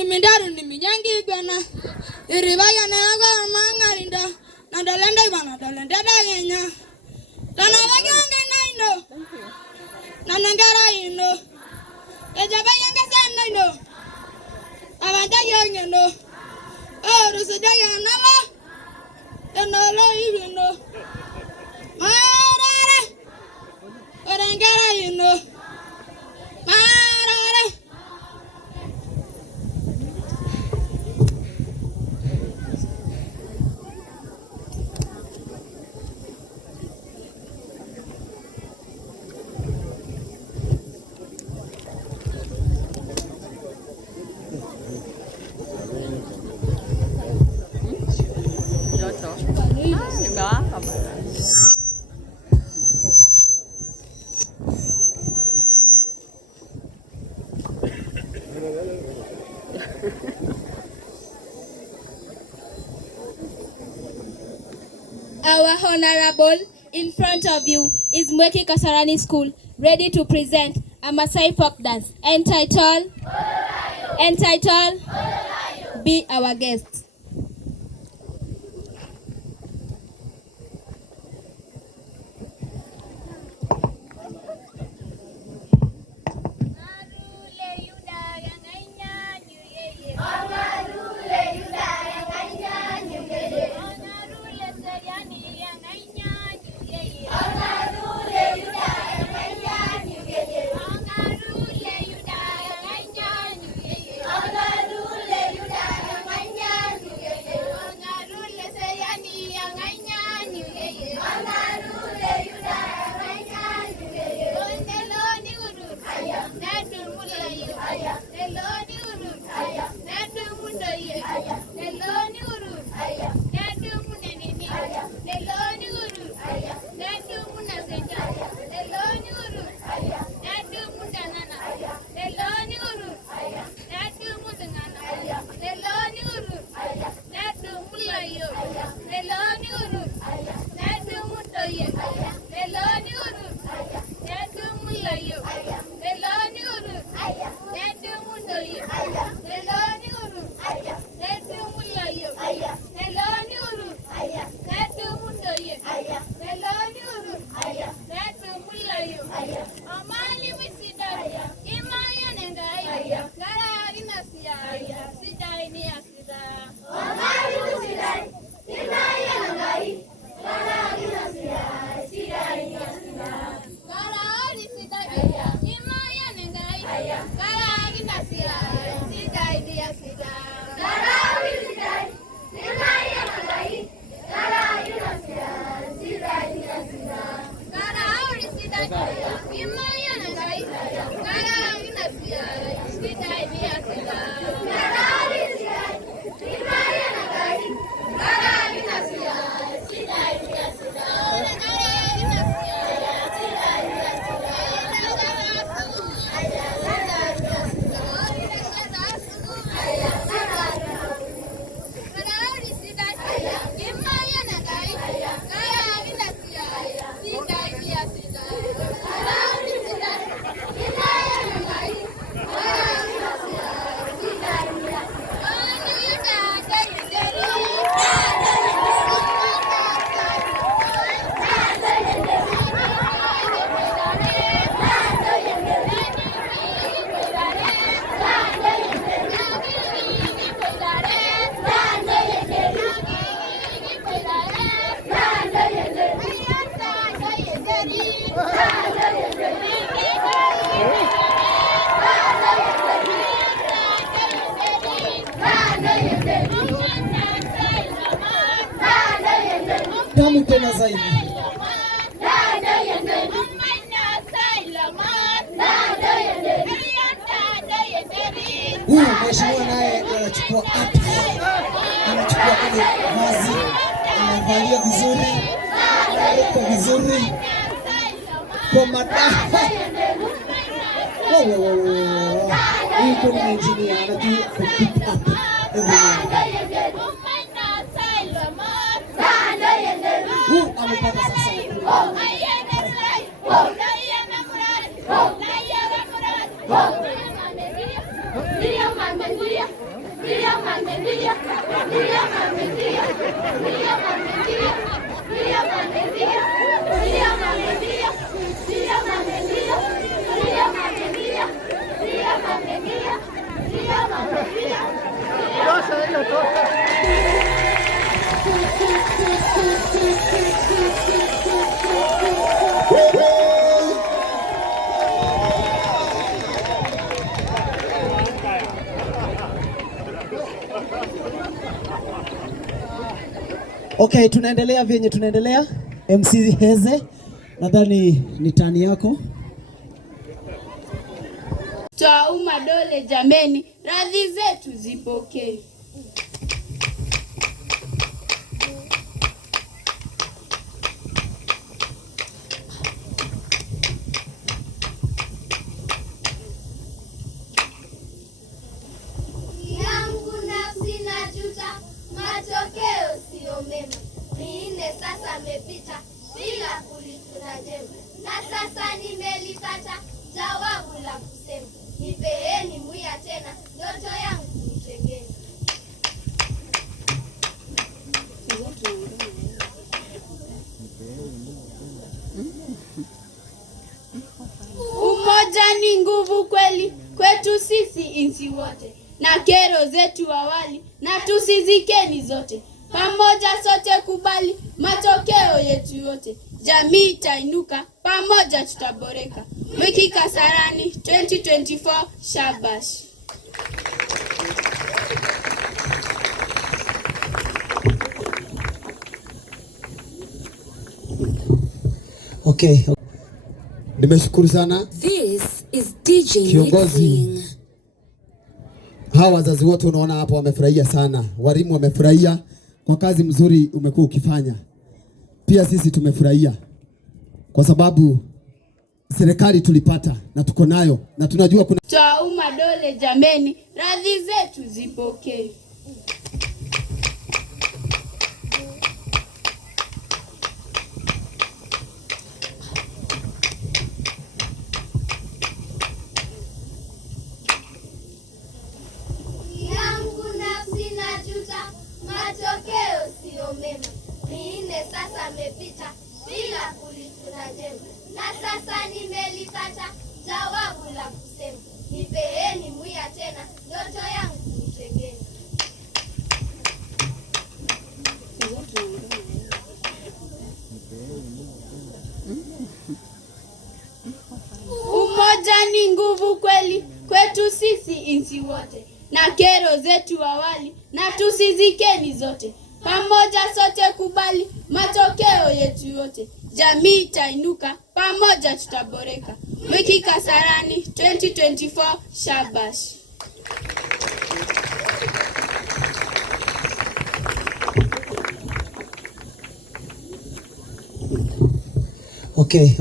Imindaru ni minyangi bana. Iribaya na aga mangarinda. Nadalenda bana dalenda dagenya. Dana bagyanga naino. Nanangara ino. Ejaba yanga sana ino. Abanda yanga no. Oh, rusida yana la. Enola ino. Marara. Orangara ino. Marara. Our Honorable in front of you is Mwiki Kasarani School, ready to present a Maasai folk dance entitled Be Our Guest. Tamu tena zaidi. Mheshimiwa naye anachukua ati, anachukua kwenye vazi, anavalia vizuri, anaweka vizuri kwa madaha. Huyu kuna engineer anajua kupick up everything. Amepata sasa. Okay, tunaendelea vyenye tunaendelea. MC Heze, nadhani ni tani yako. Twauma dole jameni, radhi zetu zipokee. Yangu nafsi najuta, matokeo sio mema. Minne sasa mepita bila kulituna jema, na sasa nimelipata jawabu la kusema, nipeeni Mwiya tena ndoto yangu mtengeni. Umoja ni nguvu kweli kwetu sisi insi wote, na kero zetu awali na tusizikeni zote. Pamoja sote kubali matokeo yetu yote, jamii itainuka, pamoja tutaboreka. Mwiki Kasarani 2024 Shabash. Okay. Nimeshukuru sana. This is DJ Kiongozi. Hawa wazazi wote unaona hapa wamefurahia sana. Walimu wamefurahia kwa kazi mzuri umekuwa ukifanya. Pia sisi tumefurahia kwa sababu serikali tulipata na tuko nayo na tunajua kuna Twauma dole jameni, radhi zetu zipokee. Yangu nafsi najuta, matokeo sio mema. Minne sasa mepita bila kulituna jema, na sasa nimelipata jawabu la kusema, nipeeni Mwiya tena ndoto yangu mtengeni. Umoja ni nguvu kweli kwetu sisi insi wote, na kero zetu awali na tusizikeni zote. Pamoja sote kubali matokeo yetu yote, jamii itainuka, pamoja tutaboreka. Mwiki Kasarani 2024 Shabash. okay.